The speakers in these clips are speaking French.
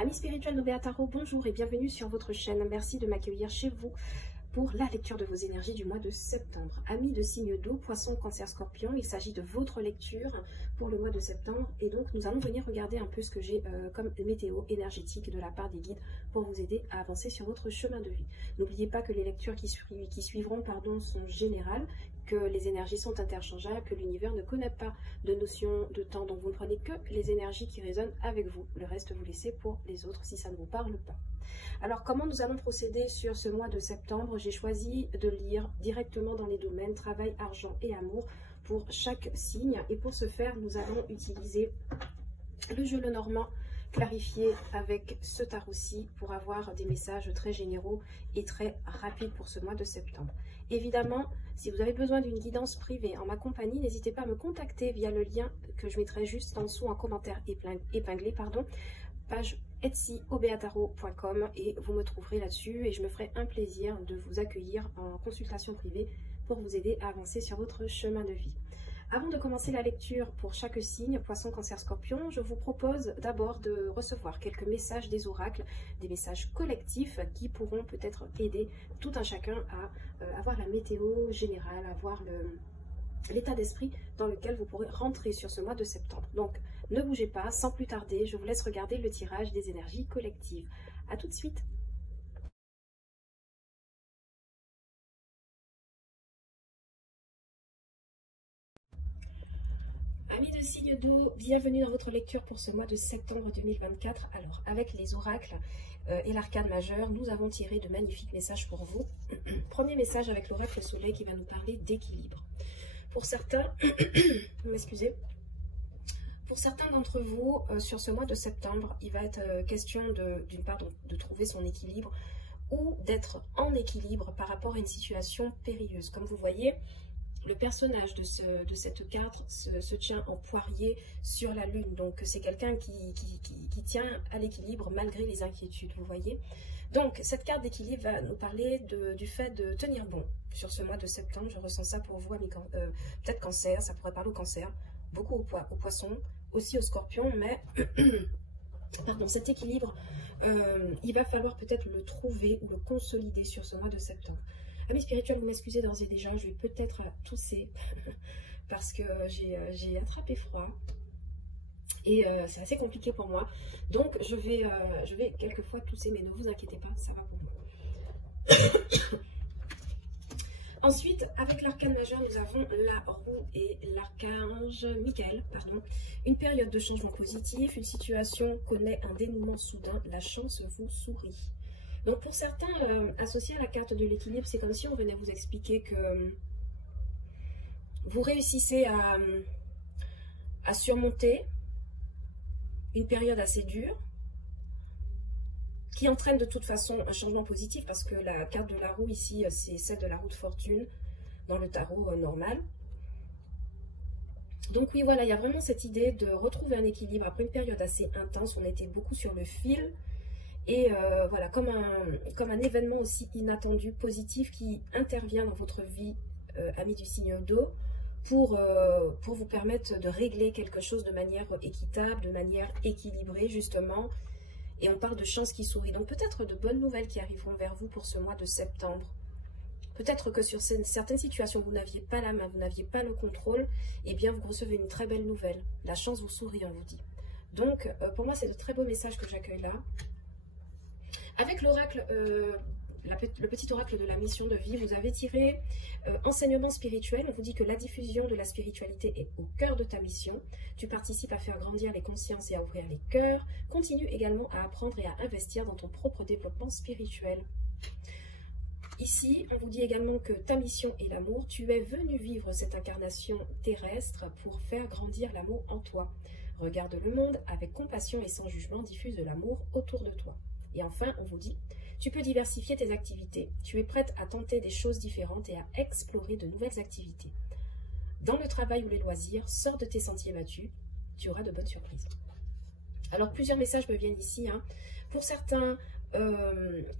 Amis spirituels d'Obéa Tarot, bonjour et bienvenue sur votre chaîne. Merci de m'accueillir chez vous pour la lecture de vos énergies du mois de septembre. Amis de signe d'eau, poisson, cancer, scorpion, il s'agit de votre lecture pour le mois de septembre. Et donc nous allons venir regarder un peu ce que j'ai comme météo énergétique de la part des guides pour vous aider à avancer sur votre chemin de vie. N'oubliez pas que les lectures qui suivront sont générales, que les énergies sont interchangeables, que l'univers ne connaît pas de notion de temps, donc vous ne prenez que les énergies qui résonnent avec vous. Le reste, vous laissez pour les autres si ça ne vous parle pas. Alors, comment nous allons procéder sur ce mois de septembre? J'ai choisi de lire directement dans les domaines travail, argent et amour pour chaque signe. Et pour ce faire, nous allons utiliser le jeu Lenormand clarifié avec ce tarot-ci pour avoir des messages très généraux et très rapides pour ce mois de septembre. Évidemment, si vous avez besoin d'une guidance privée en ma compagnie, n'hésitez pas à me contacter via le lien que je mettrai juste en dessous en commentaire épinglé, page Etsy obeatarot.com, et vous me trouverez là-dessus et je me ferai un plaisir de vous accueillir en consultation privée pour vous aider à avancer sur votre chemin de vie. Avant de commencer la lecture pour chaque signe, poisson, cancer, scorpion, je vous propose d'abord de recevoir quelques messages des oracles, des messages collectifs qui pourront peut-être aider tout un chacun à avoir la météo générale, à avoir l'état d'esprit dans lequel vous pourrez rentrer sur ce mois de septembre. Donc, ne bougez pas, sans plus tarder, je vous laisse regarder le tirage des énergies collectives. A tout de suite. Amis de signe d'eau, bienvenue dans votre lecture pour ce mois de septembre 2024. Alors, avec les oracles et l'arcane majeur, nous avons tiré de magnifiques messages pour vous. Premier message avec l'oracle soleil qui va nous parler d'équilibre. Pour certains, m'excusez, pour certains d'entre vous, sur ce mois de septembre, il va être question d'une part de trouver son équilibre ou d'être en équilibre par rapport à une situation périlleuse. Comme vous voyez, le personnage de cette carte se tient en poirier sur la lune. Donc, c'est quelqu'un qui tient à l'équilibre malgré les inquiétudes, vous voyez. Donc, cette carte d'équilibre va nous parler du fait de tenir bon sur ce mois de septembre. Je ressens ça pour vous, amis, peut-être cancer, ça pourrait parler au cancer, beaucoup au poisson, aussi au scorpion, mais pardon, cet équilibre, il va falloir peut-être le trouver ou le consolider sur ce mois de septembre. Amis spirituels, vous m'excusez d'ores et déjà, je vais peut-être tousser parce que j'ai attrapé froid et c'est assez compliqué pour moi. Donc je vais quelquefois tousser, mais ne vous inquiétez pas, ça va pour moi. Ensuite, avec l'arcane majeur, nous avons la roue et l'archange Michael, pardon. Une période de changement positif, une situation connaît un dénouement soudain, la chance vous sourit. Donc pour certains, associés à la carte de l'équilibre, c'est comme si on venait vous expliquer que vous réussissez à surmonter une période assez dure, qui entraîne de toute façon un changement positif, parce que la carte de la roue ici, c'est celle de la roue de fortune dans le tarot normal. Donc oui, voilà, il y a vraiment cette idée de retrouver un équilibre après une période assez intense. On était beaucoup sur le fil. Et voilà, comme un événement aussi inattendu, positif, qui intervient dans votre vie, amis du signe d'eau, pour vous permettre de régler quelque chose de manière équitable, de manière équilibrée, justement. Et on parle de chance qui sourit. Donc peut-être de bonnes nouvelles qui arriveront vers vous pour ce mois de septembre. Peut-être que sur certaines situations, vous n'aviez pas la main, vous n'aviez pas le contrôle, et bien vous recevez une très belle nouvelle. La chance vous sourit, on vous dit. Donc pour moi, c'est de très beaux messages que j'accueille là. Avec l'oracle, le petit oracle de la mission de vie, vous avez tiré enseignement spirituel. On vous dit que la diffusion de la spiritualité est au cœur de ta mission. Tu participes à faire grandir les consciences et à ouvrir les cœurs. Continue également à apprendre et à investir dans ton propre développement spirituel. Ici, on vous dit également que ta mission est l'amour. Tu es venu vivre cette incarnation terrestre pour faire grandir l'amour en toi. Regarde le monde avec compassion et sans jugement, diffuse de l'amour autour de toi. Et enfin, on vous dit, tu peux diversifier tes activités. Tu es prête à tenter des choses différentes et à explorer de nouvelles activités. Dans le travail ou les loisirs, sors de tes sentiers battus. Tu auras de bonnes surprises. Alors, plusieurs messages me viennent ici. Pour certains,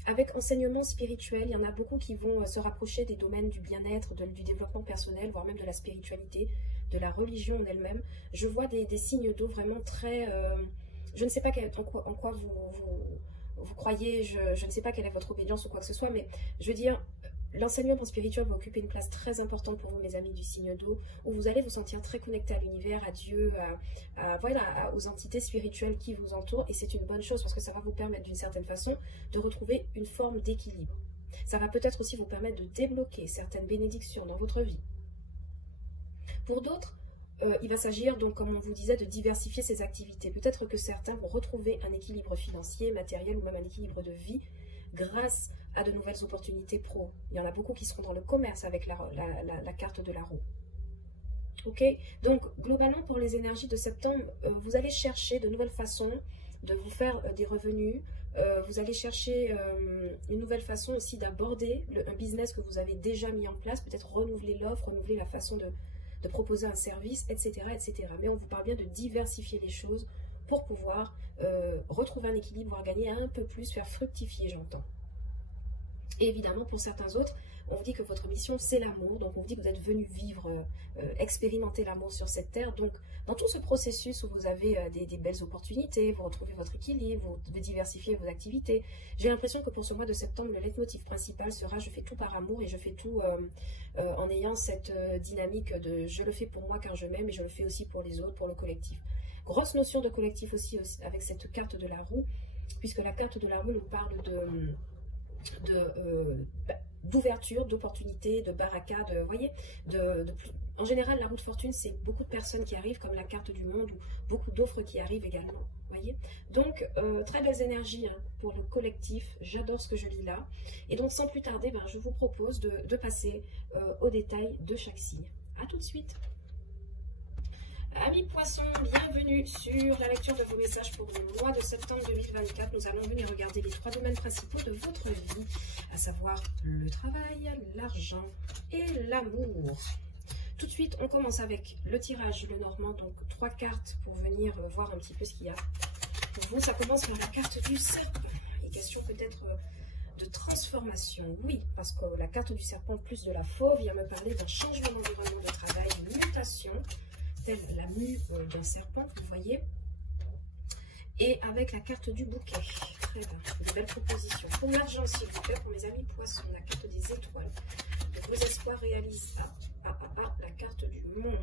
avec enseignement spirituel, il y en a beaucoup qui vont se rapprocher des domaines du bien-être, du développement personnel, voire même de la spiritualité, de la religion en elle-même. Je vois des signes d'eau vraiment très je ne sais pas en quoi vous croyez, je ne sais pas quelle est votre obédience ou quoi que ce soit, mais je veux dire, l'enseignement spirituel va occuper une place très importante pour vous, mes amis du signe d'eau, où vous allez vous sentir très connecté à l'univers, à Dieu, voilà, aux entités spirituelles qui vous entourent. Et c'est une bonne chose parce que ça va vous permettre d'une certaine façon de retrouver une forme d'équilibre. Ça va peut-être aussi vous permettre de débloquer certaines bénédictions dans votre vie. Pour d'autres, il va s'agir donc, comme on vous disait, de diversifier ses activités. Peut-être que certains vont retrouver un équilibre financier, matériel ou même un équilibre de vie grâce à de nouvelles opportunités pro. Il y en a beaucoup qui seront dans le commerce avec la carte de la roue. Ok, donc globalement pour les énergies de septembre, vous allez chercher de nouvelles façons de vous faire des revenus. Vous allez chercher une nouvelle façon aussi d'aborder un business que vous avez déjà mis en place, peut-être renouveler l'offre, renouveler la façon de proposer un service, etc., etc. Mais on vous parle bien de diversifier les choses pour pouvoir retrouver un équilibre, voire gagner un peu plus, faire fructifier, j'entends. Et évidemment, pour certains autres, on vous dit que votre mission, c'est l'amour. Donc, on vous dit que vous êtes venu vivre, expérimenter l'amour sur cette terre. Donc, dans tout ce processus où vous avez des belles opportunités, vous retrouvez votre équilibre, vous diversifiez vos activités, j'ai l'impression que pour ce mois de septembre, le leitmotiv principal sera « je fais tout par amour » et je fais tout en ayant cette dynamique de « je le fais pour moi car je m'aime et je le fais aussi pour les autres, pour le collectif ». Grosse notion de collectif aussi avec cette carte de la roue, puisque la carte de la roue nous parle d'ouverture, d'opportunités, de baraka, vous voyez, en général, la roue de fortune, c'est beaucoup de personnes qui arrivent, comme la carte du monde, ou beaucoup d'offres qui arrivent également, voyez. Donc, très belles énergies hein, pour le collectif, j'adore ce que je lis là. Et donc, sans plus tarder, je vous propose de passer au détail de chaque signe. A tout de suite. Amis poissons, bienvenue sur la lecture de vos messages pour le mois de septembre 2024. Nous allons venir regarder les 3 domaines principaux de votre vie, à savoir le travail, l'argent et l'amour. Tout de suite, on commence avec le tirage le normand, donc 3 cartes pour venir voir un petit peu ce qu'il y a. Pour vous, ça commence par la carte du serpent. Il est question peut-être de transformation, oui, parce que la carte du serpent plus de la fauve vient me parler d'un changement d'environnement de travail, d'une mutation, telle la mue d'un serpent, vous voyez. Et avec la carte du bouquet, très bien, de belles propositions. Pour l'argent, s'il vous plaît, pour mes amis poissons, la carte des étoiles. Vos espoirs réalisent. La carte du mont.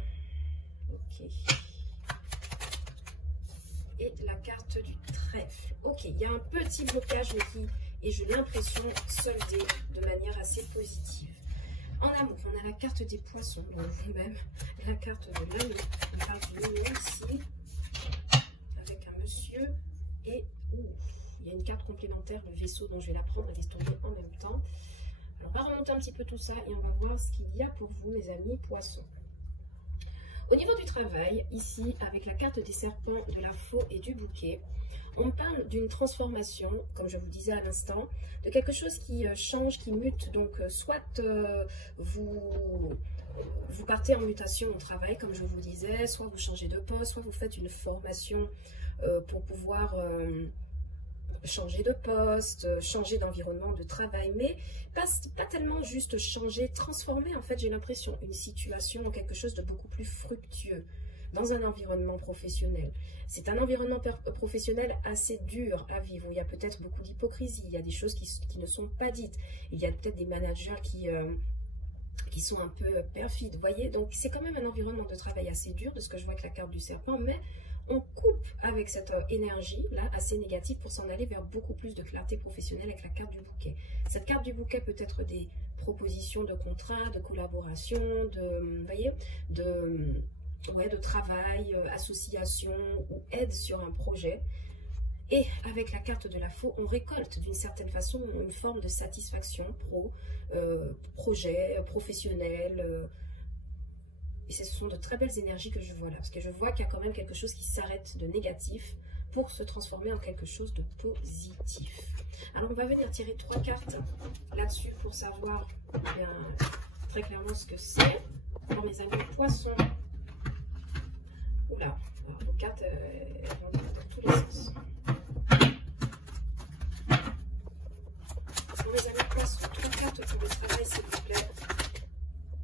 Ok. Et la carte du trèfle. Ok, il y a un petit blocage, mais qui est, j'ai l'impression, soldé de manière assez positive. En amour, on a la carte des poissons, donc vous-même, la carte de l'anneau. On parle du milieu ici, avec un monsieur. Et il y a une carte complémentaire, le vaisseau, dont je vais la prendre et les tourner en même temps. Alors, on va remonter un petit peu tout ça et on va voir ce qu'il y a pour vous, mes amis poissons. Au niveau du travail, ici, avec la carte des serpents, de la faux et du bouquet, on parle d'une transformation, comme je vous disais à l'instant, de quelque chose qui change, qui mute. Donc, soit vous partez en mutation au travail, comme je vous disais, soit vous changez de poste, soit vous faites une formation pour pouvoir changer de poste, changer d'environnement de travail, mais pas tellement juste changer, transformer en fait, j'ai l'impression, une situation en quelque chose de beaucoup plus fructueux dans un environnement professionnel. C'est un environnement professionnel assez dur à vivre, où il y a peut-être beaucoup d'hypocrisie, il y a des choses qui ne sont pas dites, il y a peut-être des managers qui sont un peu perfides, vous voyez, donc c'est quand même un environnement de travail assez dur, de ce que je vois avec la carte du serpent, mais on coupe avec cette énergie là assez négative pour s'en aller vers beaucoup plus de clarté professionnelle avec la carte du bouquet. Cette carte du bouquet peut être des propositions de contrat, de collaboration, vous voyez, de travail, association ou aide sur un projet. Et avec la carte de la faux, on récolte d'une certaine façon une forme de satisfaction projet, professionnel. Et ce sont de très belles énergies que je vois là, parce que je vois qu'il y a quand même quelque chose qui s'arrête de négatif pour se transformer en quelque chose de positif. Alors, on va venir tirer 3 cartes là-dessus pour savoir bien, très clairement ce que c'est. Pour mes amis poissons. Oula, alors, les cartes vont dans tous les sens. Pour mes amis poissons, 3 cartes pour le travail, s'il vous plaît.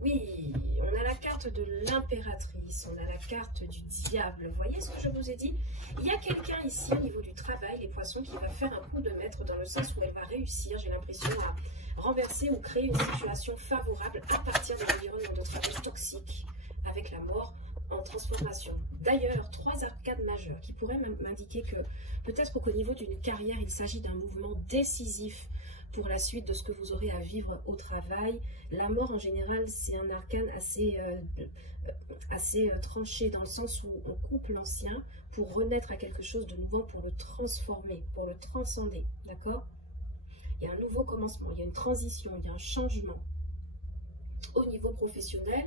Oui, on a la carte de l'impératrice. on a la carte du diable. Vous voyez ce que je vous ai dit? Il y a quelqu'un ici au niveau du travail, les poissons, qui va faire un coup de maître dans le sens où elle va réussir, j'ai l'impression, à renverser ou créer une situation favorable à partir de l'environnement de travail toxique avec la mort en transformation. D'ailleurs, 3 arcades majeures qui pourraient m'indiquer que peut-être qu'au niveau d'une carrière, il s'agit d'un mouvement décisif pour la suite de ce que vous aurez à vivre au travail. La mort, en général, c'est un arcane assez tranché, dans le sens où on coupe l'ancien pour renaître à quelque chose de nouveau, pour le transformer, pour le transcender, d'accord? Il y a un nouveau commencement, il y a une transition, il y a un changement au niveau professionnel,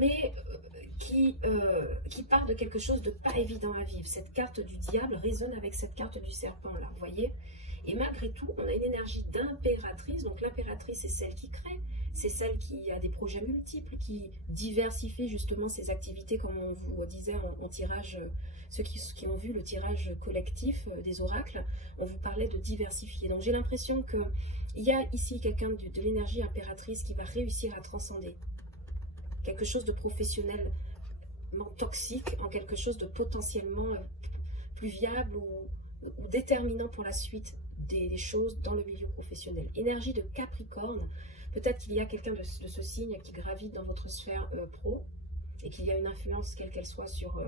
mais qui part de quelque chose de pas évident à vivre. Cette carte du diable résonne avec cette carte du serpent, là, vous voyez? Et malgré tout, on a une énergie d'impératrice. Donc l'impératrice, c'est celle qui crée, c'est celle qui a des projets multiples, qui diversifie justement ses activités, comme on vous disait en tirage, ceux qui ont vu le tirage collectif des oracles, on vous parlait de diversifier. Donc j'ai l'impression qu'il y a ici quelqu'un de l'énergie impératrice qui va réussir à transcender quelque chose de professionnellement toxique en quelque chose de potentiellement plus viable ou déterminant pour la suite des choses dans le milieu professionnel. Énergie de Capricorne, peut-être qu'il y a quelqu'un de ce signe qui gravite dans votre sphère pro et qu'il y a une influence quelle qu'elle soit sur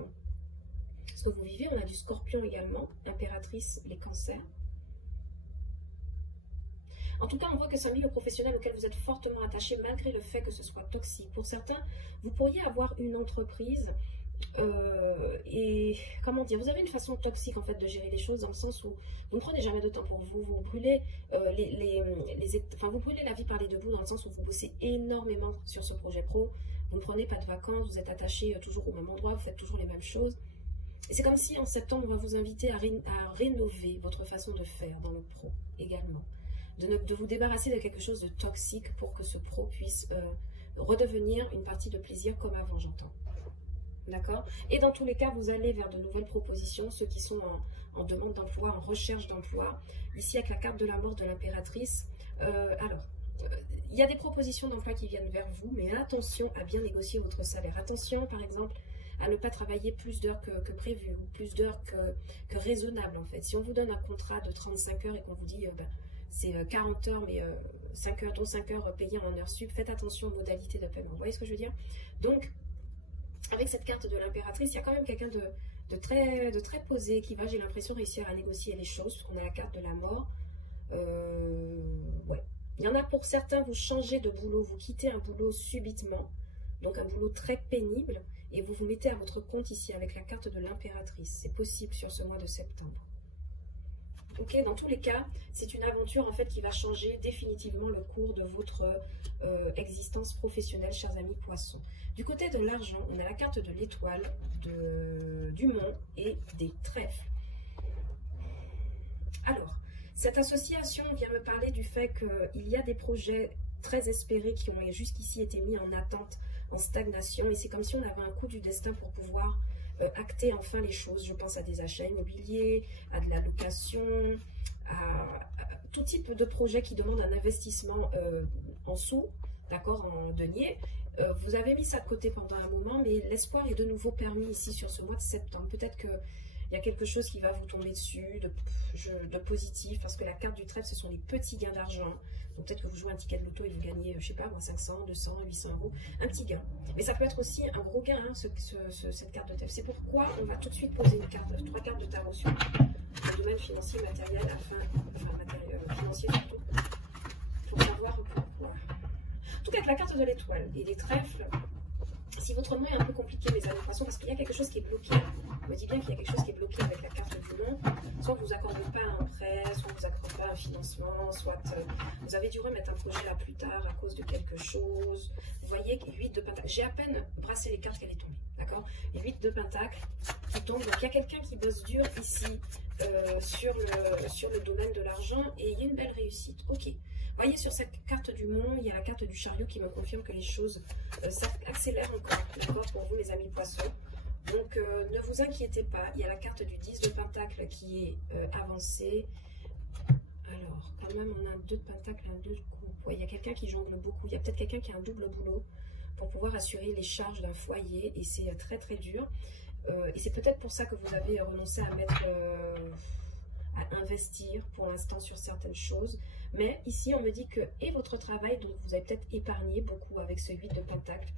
ce que vous vivez. On a du Scorpion également, impératrice, les cancers. En tout cas, on voit que c'est un milieu professionnel auquel vous êtes fortement attaché malgré le fait que ce soit toxique. Pour certains, vous pourriez avoir une entreprise et comment dire, vous avez une façon toxique en fait de gérer les choses, dans le sens où vous ne prenez jamais de temps pour vous, vous brûlez vous brûlez la vie par les deux bouts, dans le sens où vous bossez énormément sur ce projet pro, vous ne prenez pas de vacances, vous êtes attaché toujours au même endroit, vous faites toujours les mêmes choses. Et c'est comme si en septembre on va vous inviter à rénover votre façon de faire dans le pro également, de vous débarrasser de quelque chose de toxique pour que ce pro puisse redevenir une partie de plaisir comme avant, j'entends. D'accord? Et dans tous les cas, vous allez vers de nouvelles propositions, ceux qui sont en demande d'emploi, en recherche d'emploi. Ici, avec la carte de la mort de l'impératrice. Il y a des propositions d'emploi qui viennent vers vous, mais attention à bien négocier votre salaire. Attention, par exemple, à ne pas travailler plus d'heures que prévu, ou plus d'heures que raisonnable, en fait. Si on vous donne un contrat de 35 heures et qu'on vous dit c'est 40 heures, mais 5 heures, dont 5 heures payées en heures sup, faites attention aux modalités de paiement. Vous voyez ce que je veux dire? Donc, avec cette carte de l'impératrice, il y a quand même quelqu'un de très posé qui va, j'ai l'impression, réussir à négocier les choses, parce qu'on a la carte de la mort. Ouais. Il y en a pour certains, vous changez de boulot, vous quittez un boulot subitement, donc un boulot très pénible, et vous vous mettez à votre compte ici avec la carte de l'impératrice. C'est possible sur ce mois de septembre. Ok, dans tous les cas, c'est une aventure en fait qui va changer définitivement le cours de votre existence professionnelle, chers amis poissons. Du côté de l'argent, on a la carte de l'étoile, du mont et des trèfles. Alors, cette association vient me parler du fait qu'il y a des projets très espérés qui ont jusqu'ici été mis en attente, en stagnation, et c'est comme si on avait un coup du destin pour pouvoir acter enfin les choses. Je pense à des achats immobiliers, à de la location, à tout type de projet qui demande un investissement en sous, d'accord, en deniers. Vous avez mis ça de côté pendant un moment, mais l'espoir est de nouveau permis ici sur ce mois de septembre. Peut-être qu'il y a quelque chose qui va vous tomber dessus, de positif, parce que la carte du trèfle, ce sont les petits gains d'argent. Donc peut-être que vous jouez un ticket de loto et vous gagnez, je sais pas, 500, 200, 800 euros, un petit gain. Mais ça peut être aussi un gros gain, hein, cette carte de trèfle. C'est pourquoi on va tout de suite poser 3 cartes de tarot sur le domaine financier, matériel, matériel, financier surtout, pour savoir pourquoi. En tout cas, avec la carte de l'étoile et les trèfles, si votre mois est un peu compliqué, mes amis poissons, parce qu'il y a quelque chose qui est bloqué, on me dit bien qu'il y a quelque chose qui est bloqué avec la carte du monde, soit vous accordez pas un prêt, soit vous accordez pas un financement, soit vous avez dû remettre un projet à plus tard à cause de quelque chose. Vous voyez, 8 de pentacles. J'ai à peine brassé les cartes qu'elle est tombée, d'accord? Et 8 de pentacles qui tombent. Donc il y a quelqu'un qui bosse dur ici sur le domaine de l'argent et il y a une belle réussite. Ok. Vous voyez, sur cette carte du monde, il y a la carte du chariot qui me confirme que les choses s'accélèrent encore, d'accord, pour vous, les amis poissons. Donc, ne vous inquiétez pas. Il y a la carte du 10 de pentacle qui est avancée. Alors, quand même, on a un 2 de pentacle, un 2 de coupe. Ouais, il y a quelqu'un qui jongle beaucoup. Il y a peut-être quelqu'un qui a un double boulot. pour pouvoir assurer les charges d'un foyer et c'est très très dur. Et c'est peut-être pour ça que vous avez renoncé à à investir pour l'instant sur certaines choses. Mais ici, on me dit que, et votre travail, donc vous avez peut-être épargné beaucoup avec ce 8 de Pentacle.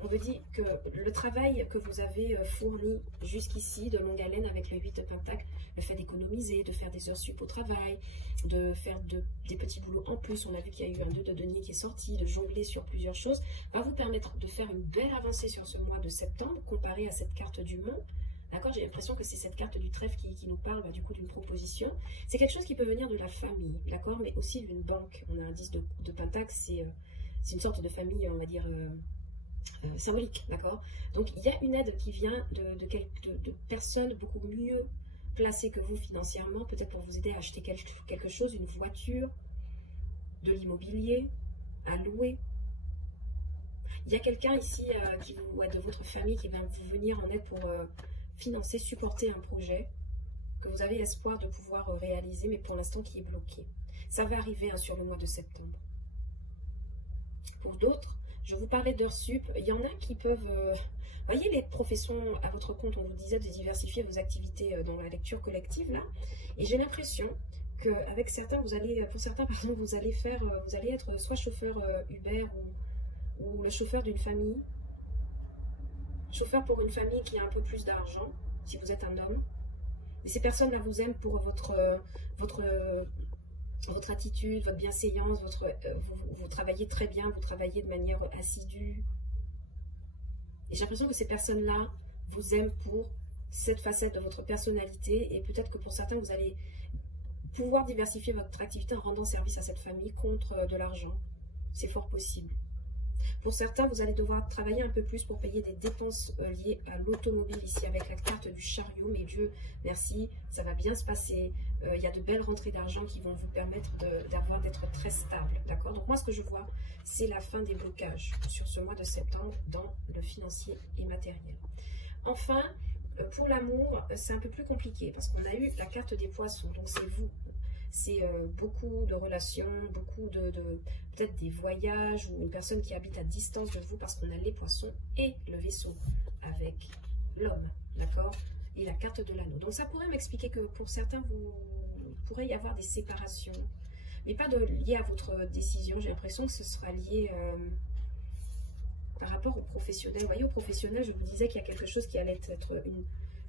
On me dit que le travail que vous avez fourni jusqu'ici, de longue haleine avec le 8 de Pentacle, le fait d'économiser, de faire des heures sup au travail, de faire des petits boulots en plus, on a vu qu'il y a eu un 2 de denier qui est sorti, de jongler sur plusieurs choses, va vous permettre de faire une belle avancée sur ce mois de septembre, comparé à cette carte du Mont. D'accord, j'ai l'impression que c'est cette carte du trèfle qui nous parle du coup d'une proposition. C'est quelque chose qui peut venir de la famille, d'accord, mais aussi d'une banque. On a un 10 de Pentacle, c'est une sorte de famille, on va dire, symbolique, d'accord. Donc il y a une aide qui vient de personnes beaucoup mieux placées que vous financièrement, peut-être pour vous aider à acheter quelque chose, une voiture, de l'immobilier, à louer. Il y a quelqu'un ici de votre famille qui va vous venir en aide pour financer, supporter un projet que vous avez espoir de pouvoir réaliser, mais pour l'instant qui est bloqué. Ça va arriver sur le mois de septembre. Pour d'autres, je vous parlais d'heures sup, il y en a qui peuvent... voyez les professions à votre compte, on vous disait de diversifier vos activités dans la lecture collective, là. Et j'ai l'impression qu'avec certains, pour certains, pardon, vous allez être soit chauffeur Uber ou le chauffeur d'une famille. Chauffeur pour une famille qui a un peu plus d'argent, si vous êtes un homme. Et ces personnes-là vous aiment pour votre attitude, votre bienséance, vous travaillez très bien, vous travaillez de manière assidue. Et j'ai l'impression que ces personnes-là vous aiment pour cette facette de votre personnalité et peut-être que pour certains, vous allez pouvoir diversifier votre activité en rendant service à cette famille contre de l'argent. C'est fort possible. Pour certains, vous allez devoir travailler un peu plus pour payer des dépenses liées à l'automobile ici avec la carte du chariot. Mais Dieu merci, ça va bien se passer. Il y a de belles rentrées d'argent qui vont vous permettre d'être très stable. D'accord? Donc moi, ce que je vois, c'est la fin des blocages sur ce mois de septembre dans le financier et matériel. Enfin, pour l'amour, c'est un peu plus compliqué parce qu'on a eu la carte des poissons. Donc c'est vous. C'est beaucoup de relations, beaucoup peut-être des voyages ou une personne qui habite à distance de vous parce qu'on a les poissons et le vaisseau avec l'homme, d'accord? Et la carte de l'anneau. Donc ça pourrait m'expliquer que pour certains, vous pourrait y avoir des séparations, mais pas liées à votre décision. J'ai l'impression que ce sera lié par rapport aux professionnels. Vous voyez, aux professionnels, je vous disais qu'il y a quelque chose qui allait être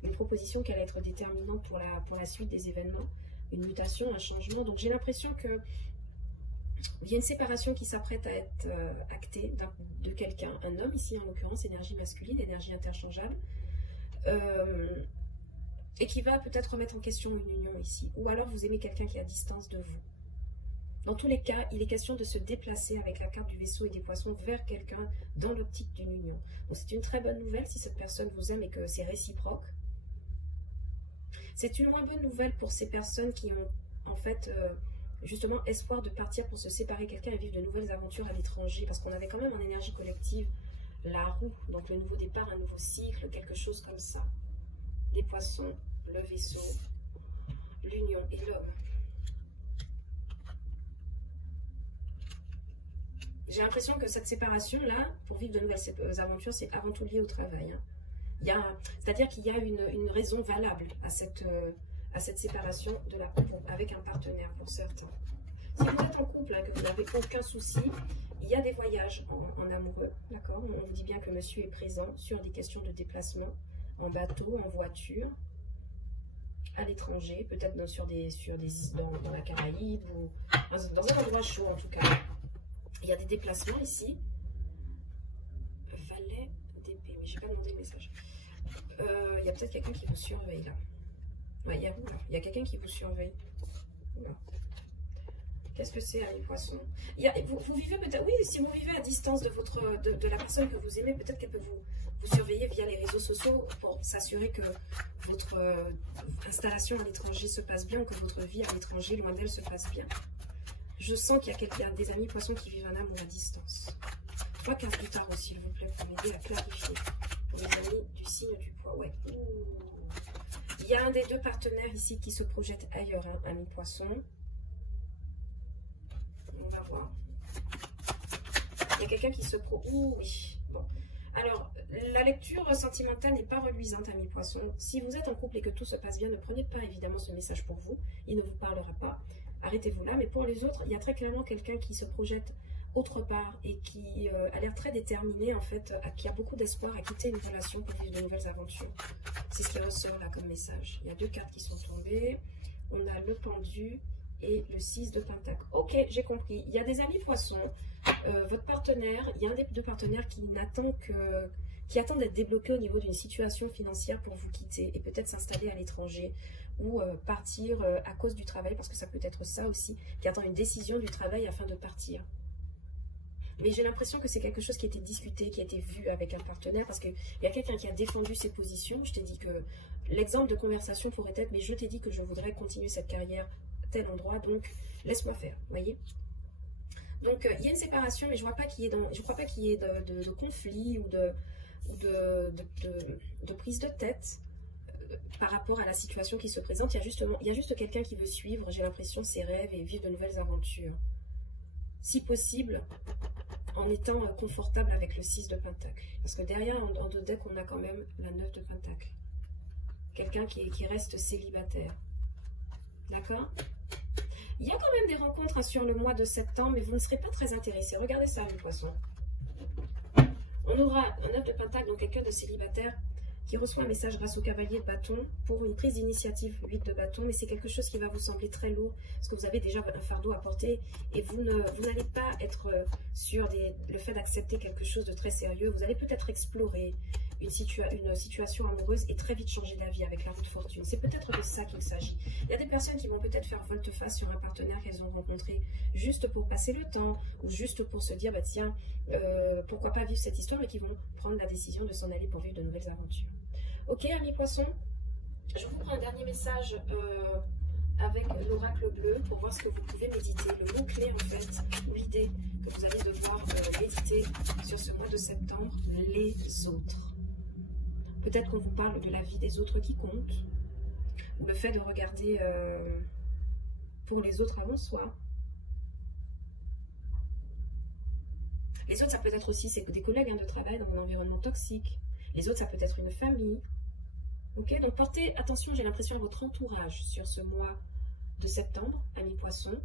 une proposition qui allait être déterminante pour la suite des événements. Une mutation, un changement. Donc j'ai l'impression que il y a une séparation qui s'apprête à être actée de quelqu'un, un homme ici en l'occurrence, énergie masculine, énergie interchangeable, et qui va peut-être remettre en question une union ici. Ou alors vous aimez quelqu'un qui est à distance de vous. Dans tous les cas, il est question de se déplacer avec la carte du vaisseau et des poissons vers quelqu'un dans l'optique d'une union. Donc c'est une très bonne nouvelle si cette personne vous aime et que c'est réciproque. C'est une moins bonne nouvelle pour ces personnes qui ont en fait justement espoir de partir pour se séparer quelqu'un et vivre de nouvelles aventures à l'étranger, parce qu'on avait quand même en énergie collective la roue, donc le nouveau départ, un nouveau cycle, quelque chose comme ça. Les poissons, le vaisseau, l'union et l'homme. J'ai l'impression que cette séparation-là, pour vivre de nouvelles aventures, c'est avant tout lié au travail. C'est-à-dire qu'il y a une raison valable à cette séparation avec un partenaire pour certains. Si vous êtes en couple, que vous n'avez aucun souci, il y a des voyages en amoureux, d'accord? On vous dit bien que monsieur est présent sur des questions de déplacement, en bateau, en voiture, à l'étranger, peut-être dans la Caraïbe ou dans un endroit chaud en tout cas. Il y a des déplacements ici. Valet d'épée, mais je n'ai pas demandé le message. Il y a peut-être quelqu'un qui vous surveille là. Ouais, il y a vous là. Il y a quelqu'un qui vous surveille. Qu'est-ce que c'est, ami poisson? Vous vivez peut-être, oui, si vous vivez à distance de la personne que vous aimez, peut-être qu'elle peut vous surveiller via les réseaux sociaux pour s'assurer que votre installation à l'étranger se passe bien ou que votre vie à l'étranger, loin d'elle, se passe bien. Je sens qu'il y a des amis poissons qui vivent un amour à distance. 3 cartes plus tard, s'il vous plaît, pour m'aider à clarifier. Pour les amis du signe du poids, ouais. Il y a un des deux partenaires ici qui se projette ailleurs, hein, ami poisson. On va voir. Il y a quelqu'un qui se Ouh, oui, bon. Alors, la lecture sentimentale n'est pas reluisante, amis poissons. Si vous êtes en couple et que tout se passe bien, ne prenez pas évidemment ce message pour vous. Il ne vous parlera pas. Arrêtez-vous là. Mais pour les autres, il y a très clairement quelqu'un qui se projette autre part et qui a l'air très déterminé, en fait, qui a beaucoup d'espoir à quitter une relation pour vivre de nouvelles aventures. C'est ce qui ressort là comme message. Il y a 2 cartes qui sont tombées. On a le pendu et le 6 de pentacle. Ok, j'ai compris. Il y a des amis poissons. Votre partenaire, il y a un des 2 partenaires qui attend d'être débloqué au niveau d'une situation financière pour vous quitter et peut-être s'installer à l'étranger ou partir à cause du travail, parce que ça peut être ça aussi, qui attend une décision du travail afin de partir. Mais j'ai l'impression que c'est quelque chose qui a été discuté, qui a été vu avec un partenaire, parce qu'il y a quelqu'un qui a défendu ses positions. Je t'ai dit que l'exemple de conversation pourrait être, mais je t'ai dit que je voudrais continuer cette carrière à tel endroit, donc laisse-moi faire, vous voyez. Donc il y a une séparation, mais je ne crois pas qu'il y ait de conflit ou de prise de tête par rapport à la situation qui se présente. Il y a juste quelqu'un qui veut suivre, j'ai l'impression, ses rêves et vivre de nouvelles aventures. Si possible, en étant confortable avec le 6 de pentacle. Parce que derrière, en 2 decks, on a quand même la 9 de pentacle. Quelqu'un qui reste célibataire. D'accord? Il y a quand même des rencontres sur le mois de septembre, mais vous ne serez pas très intéressés. Regardez ça, les poissons. On aura un 9 de pentacle, donc quelqu'un de célibataire, qui reçoit un message grâce au cavalier de bâton pour une prise d'initiative 8 de bâton, mais c'est quelque chose qui va vous sembler très lourd parce que vous avez déjà un fardeau à porter et vous n'allez pas être sur le fait d'accepter quelque chose de très sérieux. Vous allez peut-être explorer une situation amoureuse et très vite changer d'avis avec la roue de fortune. C'est peut-être de ça qu'il s'agit. Il y a des personnes qui vont peut-être faire volte-face sur un partenaire qu'elles ont rencontré juste pour passer le temps ou juste pour se dire, bah tiens, pourquoi pas vivre cette histoire, et qui vont prendre la décision de s'en aller pour vivre de nouvelles aventures. Ok, amis poissons, je vous prends un dernier message avec l'oracle bleu pour voir ce que vous pouvez méditer. Le mot-clé, en fait, ou l'idée que vous allez devoir méditer sur ce mois de septembre, les autres. Peut-être qu'on vous parle de la vie des autres qui compte, ou le fait de regarder pour les autres avant soi. Les autres, ça peut être aussi des collègues de travail dans un environnement toxique. Les autres, ça peut être une famille. Ok, donc portez attention, j'ai l'impression, à votre entourage sur ce mois de septembre, amis poissons.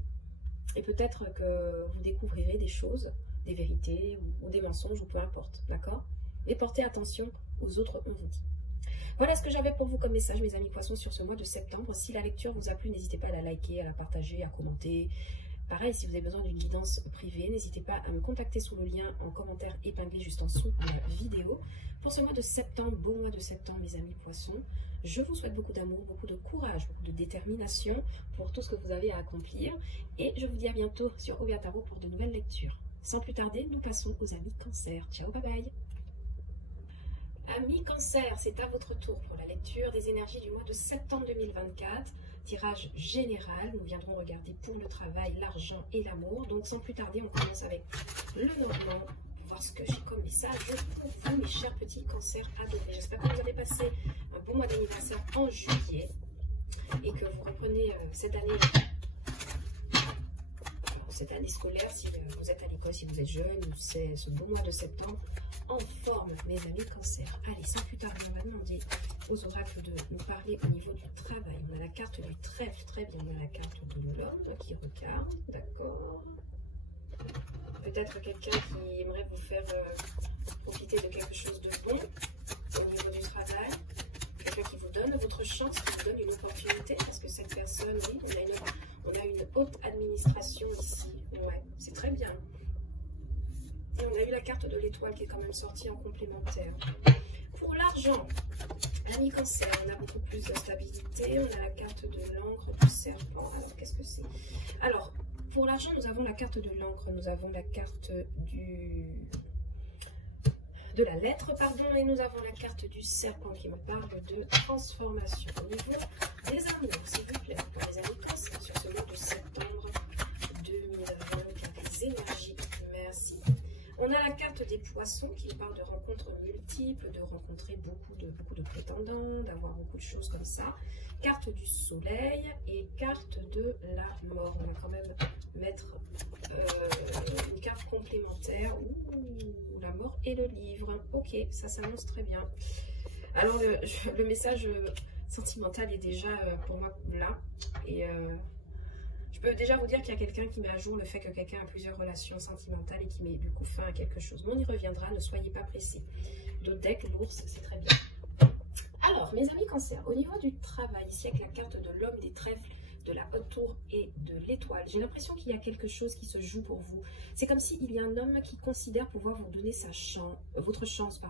Et peut-être que vous découvrirez des choses, des vérités ou des mensonges, ou peu importe, d'accord? Mais portez attention aux autres, on vous dit. Voilà ce que j'avais pour vous comme message, mes amis poissons, sur ce mois de septembre. Si la lecture vous a plu, n'hésitez pas à la liker, à la partager, à commenter. Pareil, si vous avez besoin d'une guidance privée, n'hésitez pas à me contacter sous le lien en commentaire épinglé juste en dessous de la vidéo. Pour ce mois de septembre, beau mois de septembre, mes amis poissons, je vous souhaite beaucoup d'amour, beaucoup de courage, beaucoup de détermination pour tout ce que vous avez à accomplir. Et je vous dis à bientôt sur Ovia Tarot pour de nouvelles lectures. Sans plus tarder, nous passons aux amis Cancer. Ciao, bye bye. Amis Cancer, c'est à votre tour pour la lecture des énergies du mois de septembre 2024. Tirage général, nous viendrons regarder pour le travail, l'argent et l'amour. Donc sans plus tarder, on commence avec le normand pour voir ce que j'ai comme message pour vous, mes chers petits cancers adorés. J'espère que vous avez passé un bon mois d'anniversaire en juillet et que vous reprenez cette année scolaire, si vous êtes à l'école, si vous êtes jeune, ou c'est ce beau mois de septembre en forme, mes amis Cancer. Allez, sans plus tarder, on va demander aux oracles de nous parler au niveau du travail. On a la carte du trèfle, très bien. On a la carte de l'homme qui regarde, d'accord. Peut-être quelqu'un qui aimerait vous faire profiter de quelque chose de bon au niveau du travail. Quelqu'un qui vous donne votre chance, qui vous donne une opportunité, parce que cette personne, oui, on a une haute administration ici. Ouais, c'est très bien. Et on a eu la carte de l'étoile qui est quand même sortie en complémentaire. Pour l'argent, amis Cancer, on a beaucoup plus de stabilité. On a la carte de l'encre du serpent. Alors, qu'est-ce que c'est? Alors, pour l'argent, nous avons la carte de l'encre. Nous avons la carte de la lettre, pardon. Et nous avons la carte du serpent qui me parle de transformation. Au niveau des amours, s'il vous plaît, pour les amis Cancer, sur ce mois de septembre 2024, les énergies, merci. On a la carte des poissons qui parle de rencontres multiples, de rencontrer beaucoup de prétendants, d'avoir beaucoup de choses comme ça. carte du soleil et carte de la mort. On va quand même mettre une carte complémentaire. Ouh, la mort et le livre. Ok, ça s'annonce très bien. Alors, le message sentimental est déjà pour moi là. Et je peux déjà vous dire qu'il y a quelqu'un qui met à jour le fait que quelqu'un a plusieurs relations sentimentales et qui met du coup fin à quelque chose. Mais on y reviendra, ne soyez pas pressés. D'autres decks, l'ours, c'est très bien. Alors, mes amis cancer, au niveau du travail, ici avec la carte de l'homme des trèfles, de la haute tour et de l'étoile, j'ai l'impression qu'il y a quelque chose qui se joue pour vous. C'est comme s'il y a un homme qui considère pouvoir vous donner votre chance,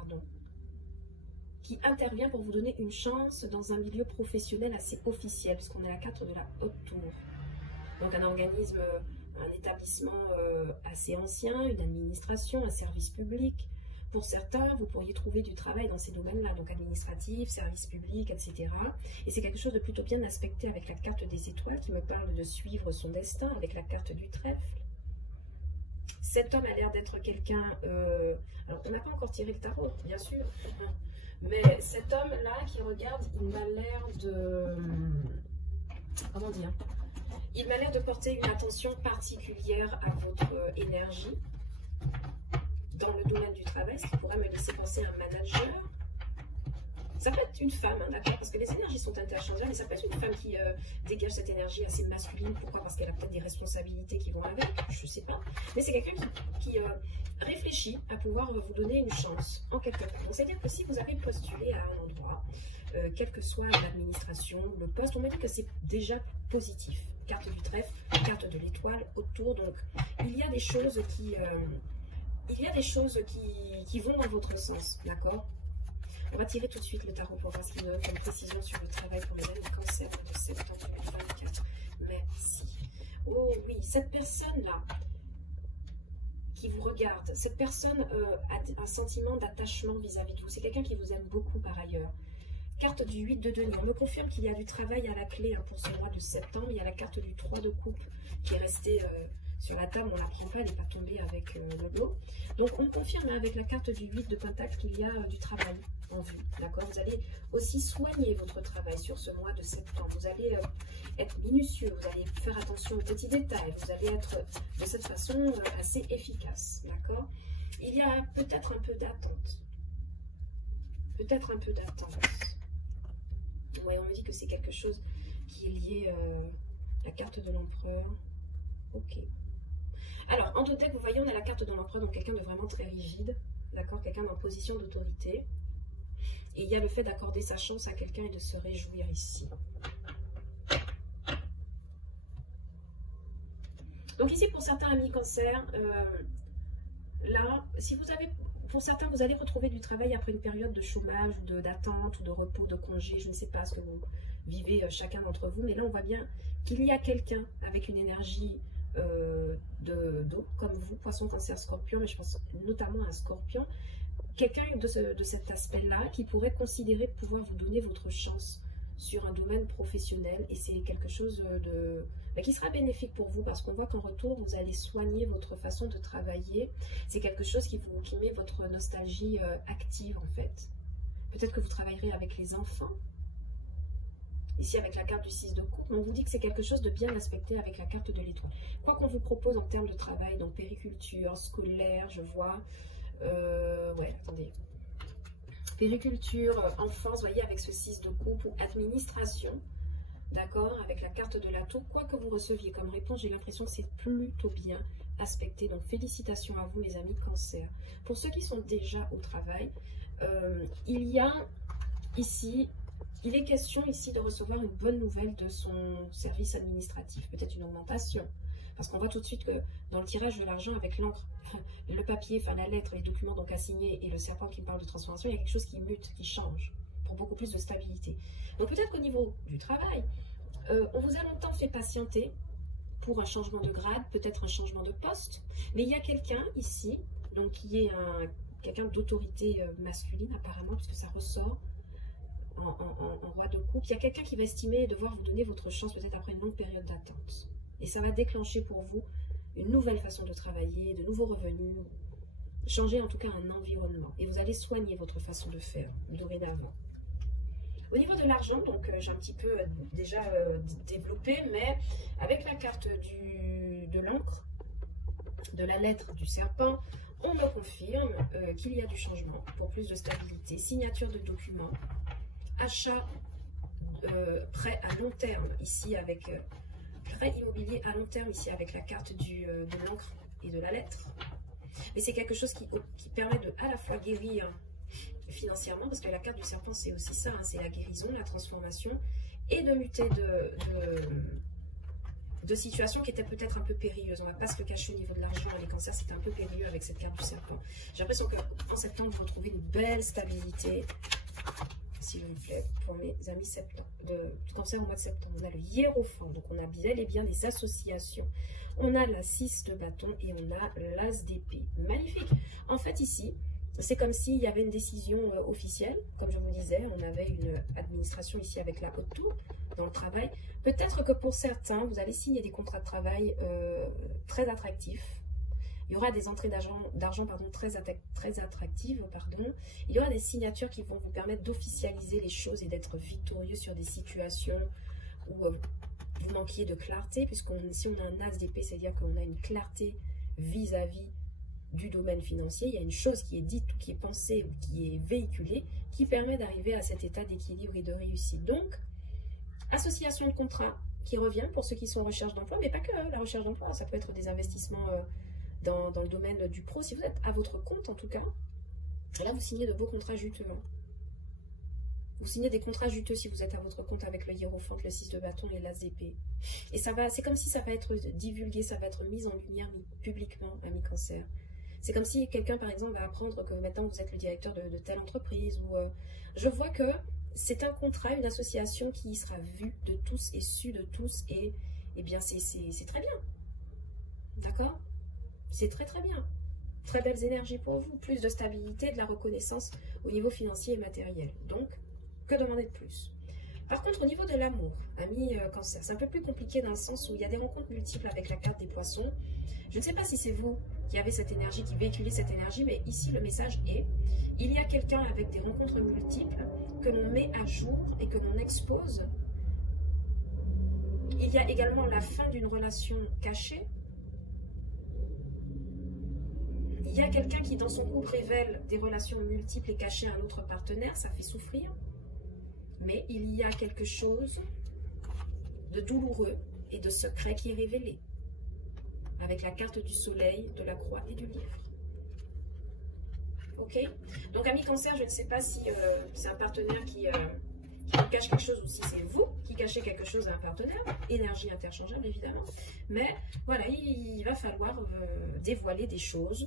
qui intervient pour vous donner une chance dans un milieu professionnel assez officiel, puisqu'on a la carte de la haute tour. Donc un organisme, un établissement assez ancien, une administration, un service public. Pour certains, vous pourriez trouver du travail dans ces domaines-là, donc administratif, service public, etc. Et c'est quelque chose de plutôt bien aspecté avec la carte des étoiles qui me parle de suivre son destin, avec la carte du trèfle. Cet homme a l'air d'être quelqu'un... alors, on n'a pas encore tiré le tarot, bien sûr. Mais cet homme-là qui regarde, il m'a l'air de... Comment dire? Il m'a l'air de porter une attention particulière à votre énergie dans le domaine du travail, ce qui pourrait me laisser penser à un manager. Ça peut être une femme, hein, d'accord, parce que les énergies sont interchangeables, mais ça peut être une femme qui dégage cette énergie assez masculine. Pourquoi? Parce qu'elle a peut-être des responsabilités qui vont avec, je ne sais pas. Mais c'est quelqu'un qui réfléchit à pouvoir vous donner une chance, en quelque part. C'est-à-dire que si vous avez postulé à un endroit, quelle que soit l'administration, le poste, on m'a dit que c'est déjà positif. Carte du trèfle, carte de l'étoile, autour. Donc, il y a des choses qui vont dans votre sens, d'accord? On va tirer tout de suite le tarot pour voir ce qu'il donne comme précision sur le travail pour les amis cancer de septembre 2024. Merci. Oh oui, cette personne-là qui vous regarde, cette personne a un sentiment d'attachement vis-à-vis de vous. C'est quelqu'un qui vous aime beaucoup par ailleurs. Carte du 8 de denier. On me confirme qu'il y a du travail à la clé pour ce mois de septembre. Il y a la carte du 3 de coupe qui est restée sur la table. On ne la prend pas, elle n'est pas tombée avec le lot. Donc on me confirme avec la carte du 8 de pentacle qu'il y a du travail en vue. D'accord? Vous allez aussi soigner votre travail sur ce mois de septembre. Vous allez être minutieux, vous allez faire attention aux petits détails. Vous allez être de cette façon assez efficace. D'accord? Il y a peut-être un peu d'attente. Peut-être un peu d'attente. Ouais, on me dit que c'est quelque chose qui est lié à la carte de l'empereur. Ok. Alors, en tout cas, vous voyez, on a la carte de l'empereur, donc quelqu'un de vraiment très rigide. D'accord? Quelqu'un en position d'autorité. Et il y a le fait d'accorder sa chance à quelqu'un et de se réjouir ici. Donc ici, pour certains amis cancer, là, si vous avez... Pour certains, vous allez retrouver du travail après une période de chômage, ou d'attente, ou de repos, de congé. Je ne sais pas ce que vous vivez chacun d'entre vous. Mais là, on voit bien qu'il y a quelqu'un avec une énergie d'eau, comme vous, poisson, cancer, scorpion. Mais je pense notamment à un scorpion. Quelqu'un de cet aspect-là qui pourrait considérer pouvoir vous donner votre chance sur un domaine professionnel. Et c'est quelque chose qui sera bénéfique pour vous parce qu'on voit qu'en retour, vous allez soigner votre façon de travailler. C'est quelque chose qui met votre nostalgie active en fait. Peut-être que vous travaillerez avec les enfants. Ici avec la carte du 6 de coupe, on vous dit que c'est quelque chose de bien aspecté avec la carte de l'étoile. Quoi qu'on vous propose en termes de travail, donc périculture, scolaire, je vois... ouais, attendez. Périculture, enfance, voyez, avec ce 6 de coupe, ou administration, d'accord, avec la carte de la tour, quoi que vous receviez comme réponse, j'ai l'impression que c'est plutôt bien aspecté. Donc, félicitations à vous, mes amis cancer. Pour ceux qui sont déjà au travail, il est question ici de recevoir une bonne nouvelle de son service administratif, peut-être une augmentation. Parce qu'on voit tout de suite que dans le tirage de l'argent avec l'encre, le papier, enfin la lettre, les documents donc à signer et le serpent qui me parle de transformation, il y a quelque chose qui mute, qui change pour beaucoup plus de stabilité. Donc peut-être qu'au niveau du travail, on vous a longtemps fait patienter pour un changement de grade, peut-être un changement de poste, mais il y a quelqu'un ici, donc qui est quelqu'un d'autorité masculine apparemment, puisque ça ressort en roi de coupe. Il y a quelqu'un qui va estimer devoir vous donner votre chance peut-être après une longue période d'attente. Et ça va déclencher pour vous une nouvelle façon de travailler, de nouveaux revenus, changer en tout cas un environnement. Et vous allez soigner votre façon de faire dorénavant. Au niveau de l'argent, donc j'ai un petit peu déjà développé, mais avec la carte de l'encre, de la lettre du serpent, on me confirme qu'il y a du changement pour plus de stabilité, signature de documents, achat, prêt à long terme, ici avec prêt immobilier à long terme, ici avec la carte de l'encre et de la lettre. Mais c'est quelque chose qui permet de à la fois guérir financièrement, parce que la carte du serpent c'est aussi ça, hein, c'est la guérison, la transformation, et de lutter de situations qui étaient peut-être un peu périlleuses. On ne va pas se le cacher au niveau de l'argent, les cancers c'est un peu périlleux avec cette carte du serpent. J'ai l'impression qu'en septembre vous retrouvez une belle stabilité, s'il vous plaît, pour mes amis du cancer au mois de septembre. On a le hiérophant, donc on a bel et bien des associations. On a la 6 de bâton et on a l'as d'épée. Magnifique. En fait ici, c'est comme s'il y avait une décision officielle, comme je vous le disais, on avait une administration ici avec la haute tour dans le travail. Peut-être que pour certains, vous allez signer des contrats de travail très attractifs. Il y aura des entrées d'argent très attractives. Il y aura des signatures qui vont vous permettre d'officialiser les choses et d'être victorieux sur des situations où vous manquiez de clarté, puisque si on a un as d'épée, c'est-à-dire qu'on a une clarté vis-à-vis du domaine financier, il y a une chose qui est dite ou qui est pensée ou qui est véhiculée qui permet d'arriver à cet état d'équilibre et de réussite. Donc, association de contrat qui revient pour ceux qui sont en recherche d'emploi, mais pas que la recherche d'emploi, ça peut être des investissements dans le domaine du pro. Si vous êtes à votre compte en tout cas, là vous signez de beaux contrats juteux. Hein. Vous signez des contrats juteux si vous êtes à votre compte avec le hiérophante, le 6 de bâton et l'as d'épée. Et c'est comme si ça va être divulgué, ça va être mis en lumière publiquement, ami cancer. C'est comme si quelqu'un, par exemple, va apprendre que maintenant vous êtes le directeur de telle entreprise. Je vois que c'est un contrat, une association qui sera vue de tous et su de tous. Et bien, c'est très bien. D'accord? C'est très très bien. Très belles énergies pour vous. Plus de stabilité, de la reconnaissance au niveau financier et matériel. Donc, que demander de plus? Par contre, au niveau de l'amour, ami cancer, c'est un peu plus compliqué dans le sens où il y a des rencontres multiples avec la carte des poissons. Je ne sais pas si c'est vous qui avez cette énergie, qui véhiculez cette énergie, mais ici le message est, il y a quelqu'un avec des rencontres multiples que l'on met à jour et que l'on expose. Il y a également la fin d'une relation cachée. Il y a quelqu'un qui dans son couple révèle des relations multiples et cachées à un autre partenaire, ça fait souffrir. Mais il y a quelque chose de douloureux et de secret qui est révélé. Avec la carte du soleil, de la croix et du livre. Ok? Donc, ami cancer, je ne sais pas si c'est un partenaire qui vous cache quelque chose ou si c'est vous qui cachez quelque chose à un partenaire. Énergie interchangeable, évidemment. Mais voilà, il va falloir dévoiler des choses.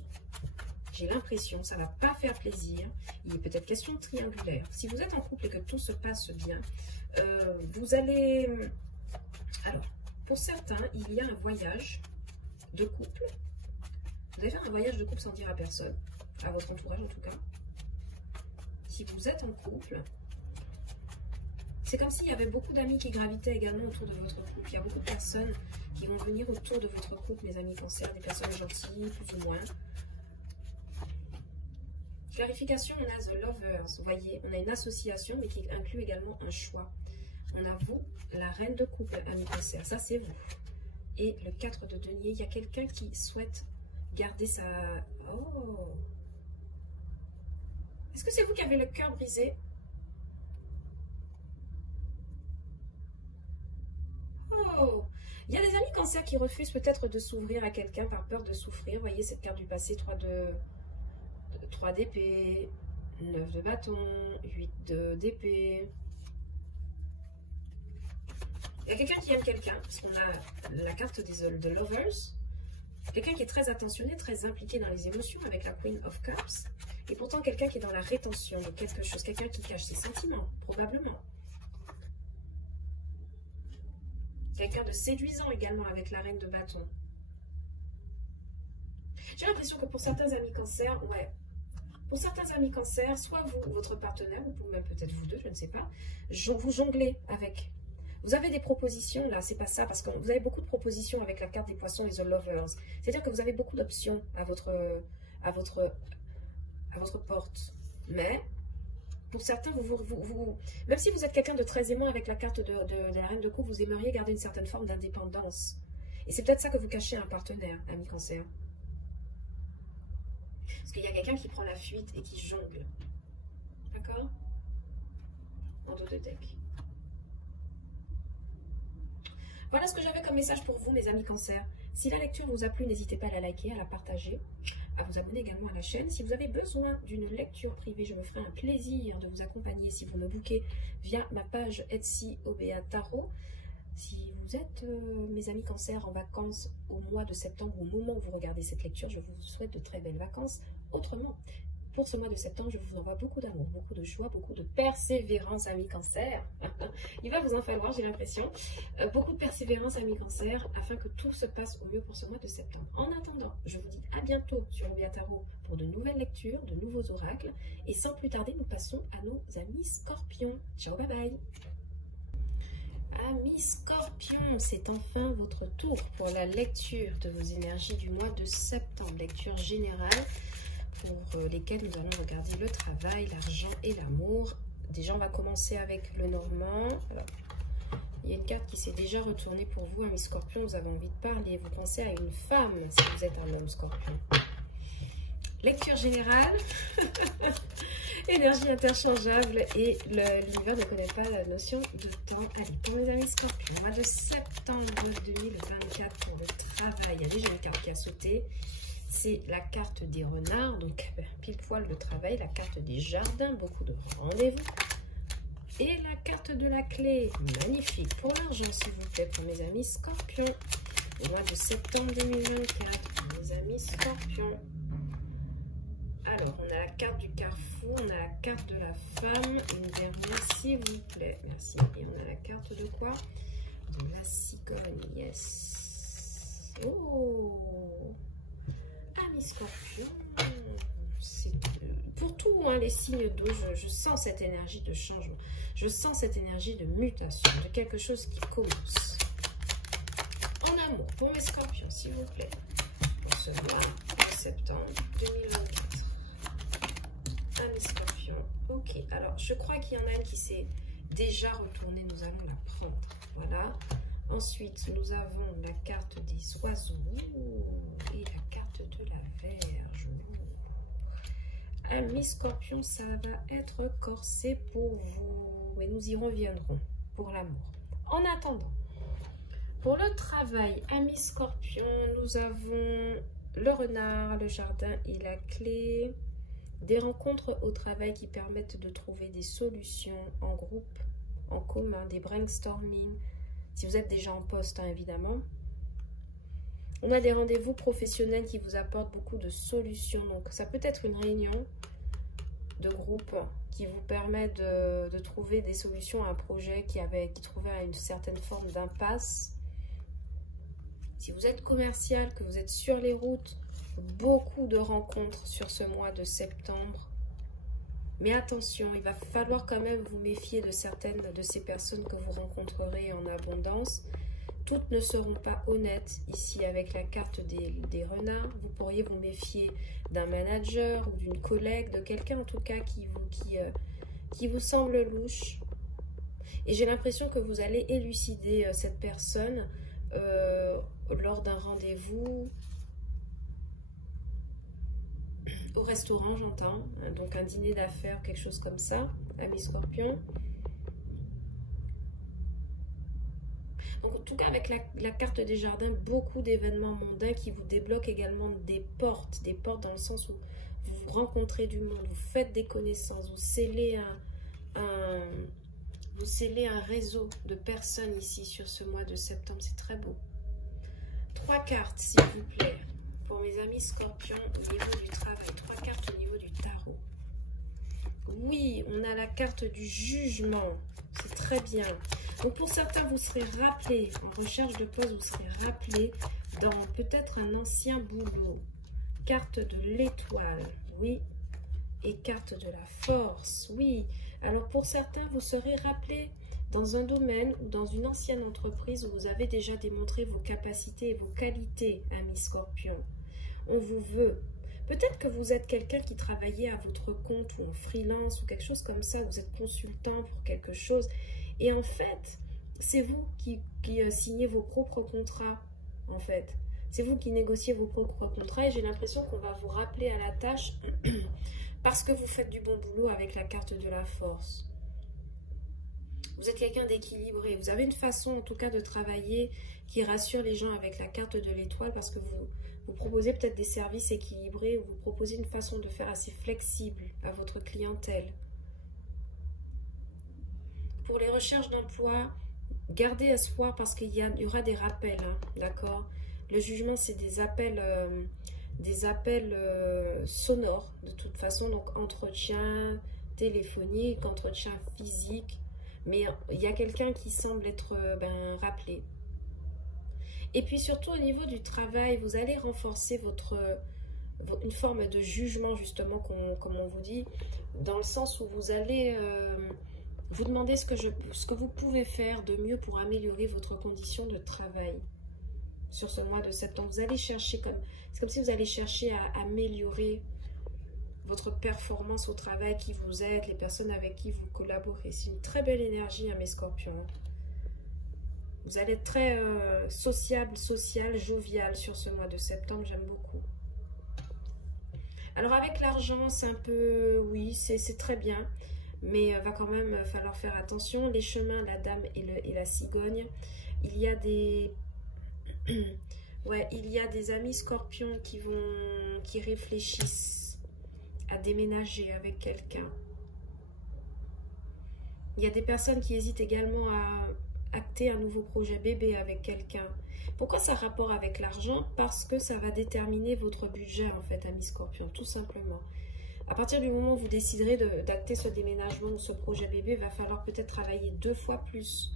J'ai l'impression, ça ne va pas faire plaisir. Il est peut-être question de triangulaire. Si vous êtes en couple et que tout se passe bien, vous allez... Alors, pour certains, il y a un voyage de couple. Vous allez faire un voyage de couple sans dire à personne, à votre entourage en tout cas. Si vous êtes en couple, c'est comme s'il y avait beaucoup d'amis qui gravitaient également autour de votre couple. Il y a beaucoup de personnes qui vont venir autour de votre couple, mes amis cancer, des personnes gentilles, plus ou moins. Clarification, on a The Lovers, vous voyez, on a une association, mais qui inclut également un choix. On a vous, la reine de couple, ami cancer, ça c'est vous. Et le 4 de denier, il y a quelqu'un qui souhaite garder sa... Oh! Est-ce que c'est vous qui avez le cœur brisé? Oh! Il y a des amis cancer qui refusent peut-être de s'ouvrir à quelqu'un par peur de souffrir. Vous voyez cette carte du passé, 3 d'épée, 9 de bâton, 8 d'épée. Il y a quelqu'un qui aime quelqu'un, parce qu'on a la carte de Lovers. Quelqu'un qui est très attentionné, très impliqué dans les émotions avec la Queen of Cups. Et pourtant quelqu'un qui est dans la rétention de quelque chose. Quelqu'un qui cache ses sentiments, probablement. Quelqu'un de séduisant également avec la reine de bâton. J'ai l'impression que pour certains amis cancer, ouais. Pour certains amis cancer, soit vous, votre partenaire, ou même peut-être vous deux, je ne sais pas, vous jonglez avec. Vous avez des propositions, là, c'est pas ça, parce que vous avez beaucoup de propositions avec la carte des poissons et The Lovers. C'est-à-dire que vous avez beaucoup d'options à votre porte. Mais, Pour certains, même si vous êtes quelqu'un de très aimant avec la carte de la reine de coupe, vous aimeriez garder une certaine forme d'indépendance. Et c'est peut-être ça que vous cachez à un partenaire, ami Cancer. Parce qu'il y a quelqu'un qui prend la fuite et qui jongle. D'accord? En dos de deck. Voilà ce que j'avais comme message pour vous, mes amis Cancer. Si la lecture vous a plu, n'hésitez pas à la liker, à la partager, à vous abonner également à la chaîne. Si vous avez besoin d'une lecture privée, je me ferai un plaisir de vous accompagner si vous me bookez via ma page Etsy OBA Tarot. Si vous êtes, mes amis Cancer, en vacances au mois de septembre, au moment où vous regardez cette lecture, je vous souhaite de très belles vacances. Autrement, pour ce mois de septembre, je vous envoie beaucoup d'amour, beaucoup de joie, beaucoup de persévérance, amis Cancer. Il va vous en falloir, j'ai l'impression. Beaucoup de persévérance, amis Cancer, afin que tout se passe au mieux pour ce mois de septembre. En attendant, je vous dis à bientôt sur OBA Tarot pour de nouvelles lectures, de nouveaux oracles. Et sans plus tarder, nous passons à nos amis Scorpions. Ciao, bye bye. Amis Scorpions, c'est enfin votre tour pour la lecture de vos énergies du mois de septembre. Lecture générale pour lesquelles nous allons regarder le travail, l'argent et l'amour. Déjà, on va commencer avec le Normand. Alors, il y a une carte qui s'est déjà retournée pour vous, amis Scorpions. Vous avez envie de parler. Vous pensez à une femme si vous êtes un homme Scorpion. Lecture générale. Énergie interchangeable et l'univers ne connaît pas la notion de temps. Allez, pour les amis Scorpions, mois de septembre 2024 pour le travail. Il y a déjà une carte qui a sauté. C'est la carte des renards, donc pile poil le travail, la carte des jardins, beaucoup de rendez-vous. Et la carte de la clé, magnifique. Pour l'argent, s'il vous plaît, pour mes amis Scorpions. Au mois de septembre 2024, pour mes amis Scorpions. Alors, on a la carte du carrefour, on a la carte de la femme, une dernière, s'il vous plaît. Merci. Et on a la carte de quoi? De la cigogne, yes. Oh! Amis Scorpions, c'est pour tout, hein, les signes d'eau, je sens cette énergie de changement. Je sens cette énergie de mutation, de quelque chose qui commence. En amour, pour mes Scorpions, s'il vous plaît, pour ce mois de septembre 2024. Amis Scorpions, ok. Alors, je crois qu'il y en a une qui s'est déjà retournée, nous allons la prendre. Voilà. Ensuite, nous avons la carte des oiseaux et la carte de la Vierge. Amis Scorpions, ça va être corsé pour vous. Et nous y reviendrons pour l'amour. En attendant, pour le travail, amis Scorpions, nous avons le renard, le jardin et la clé. Des rencontres au travail qui permettent de trouver des solutions en groupe, en commun, des brainstorming. Si vous êtes déjà en poste, hein, évidemment. On a des rendez-vous professionnels qui vous apportent beaucoup de solutions. Donc, ça peut être une réunion de groupe qui vous permet de trouver des solutions à un projet qui trouvait une certaine forme d'impasse. Si vous êtes commercial, que vous êtes sur les routes, beaucoup de rencontres sur ce mois de septembre. Mais attention, il va falloir quand même vous méfier de certaines de ces personnes que vous rencontrerez en abondance. Toutes ne seront pas honnêtes ici avec la carte des renards. Vous pourriez vous méfier d'un manager ou d'une collègue, de quelqu'un en tout cas qui vous semble louche. Et j'ai l'impression que vous allez élucider cette personne lors d'un rendez-vous au restaurant, j'entends, donc un dîner d'affaires, quelque chose comme ça, amis Scorpions. Donc en tout cas avec la carte des jardins, beaucoup d'événements mondains qui vous débloquent également des portes dans le sens où vous rencontrez du monde, vous faites des connaissances, vous scellez un réseau de personnes ici sur ce mois de septembre, c'est très beau. 3 cartes s'il vous plaît. Pour mes amis Scorpions, au niveau du travail, 3 cartes au niveau du tarot. Oui, on a la carte du jugement. C'est très bien. Donc pour certains, vous serez rappelé, en recherche de poste, vous serez rappelé dans peut-être un ancien boulot. Carte de l'étoile, oui. Et carte de la force, oui. Alors pour certains, vous serez rappelé dans un domaine ou dans une ancienne entreprise où vous avez déjà démontré vos capacités et vos qualités, amis Scorpions. On vous veut. Peut-être que vous êtes quelqu'un qui travaillait à votre compte ou en freelance ou quelque chose comme ça, vous êtes consultant pour quelque chose. Et en fait, c'est vous qui signez vos propres contrats, en fait. C'est vous qui négociez vos propres contrats et j'ai l'impression qu'on va vous rappeler à la tâche parce que vous faites du bon boulot avec la carte de la force. Vous êtes quelqu'un d'équilibré. Vous avez une façon, en tout cas, de travailler qui rassure les gens avec la carte de l'étoile parce que vous proposez peut-être des services équilibrés ou vous proposez une façon de faire assez flexible à votre clientèle. Pour les recherches d'emploi, gardez espoir parce qu'il y aura des rappels, hein, d'accord? Le jugement, c'est des appels sonores, de toute façon, donc entretien téléphonique, entretien physique, mais il y a quelqu'un qui semble être rappelé. Et puis surtout au niveau du travail, vous allez renforcer une forme de jugement, justement, comme on vous dit, dans le sens où vous allez vous demander ce que vous pouvez faire de mieux pour améliorer votre condition de travail. Sur ce mois de septembre, vous allez chercher c'est comme si vous allez chercher à améliorer votre performance au travail, qui vous êtes, les personnes avec qui vous collaborez. C'est une très belle énergie, hein, mes scorpions. Vous allez être très sociable, social, jovial sur ce mois de septembre, j'aime beaucoup. Alors avec l'argent, c'est un peu, oui, c'est très bien, mais va quand même falloir faire attention. Les chemins, la dame et la cigogne, il y a des... Ouais, il y a des amis scorpions qui réfléchissent à déménager avec quelqu'un. Il y a des personnes qui hésitent également à acter un nouveau projet bébé avec quelqu'un. Pourquoi ça a rapport avec l'argent? Parce que ça va déterminer votre budget, en fait, amis scorpions, tout simplement. À partir du moment où vous déciderez d'acter ce déménagement ou ce projet bébé, il va falloir peut-être travailler 2 fois plus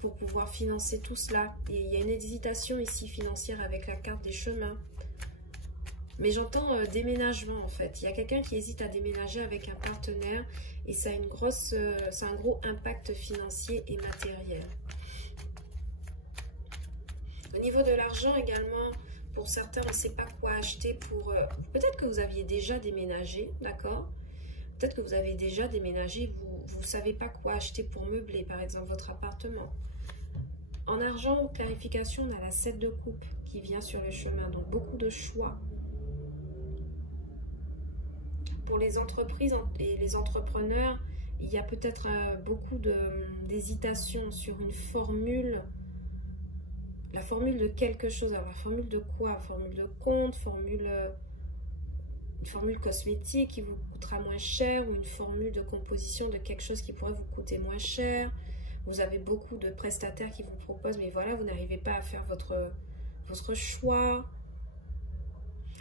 pour pouvoir financer tout cela. Et il y a une hésitation ici financière avec la carte des chemins. Mais j'entends déménagement, en fait. Il y a quelqu'un qui hésite à déménager avec un partenaire et ça a un gros impact financier et matériel. Au niveau de l'argent également, pour certains, on ne sait pas quoi acheter pour... peut-être que vous aviez déjà déménagé, d'accord? Peut-être que vous avez déjà déménagé, vous ne savez pas quoi acheter pour meubler, par exemple, votre appartement. En argent, clarification, on a la 7 de coupe qui vient sur le chemin, donc beaucoup de choix. Pour les entreprises et les entrepreneurs, il y a peut-être beaucoup d'hésitation sur une formule. La formule de quelque chose. Alors, la formule de quoi? Formule de compte, une formule cosmétique qui vous coûtera moins cher ou une formule de composition de quelque chose qui pourrait vous coûter moins cher. Vous avez beaucoup de prestataires qui vous proposent, mais voilà, vous n'arrivez pas à faire votre choix.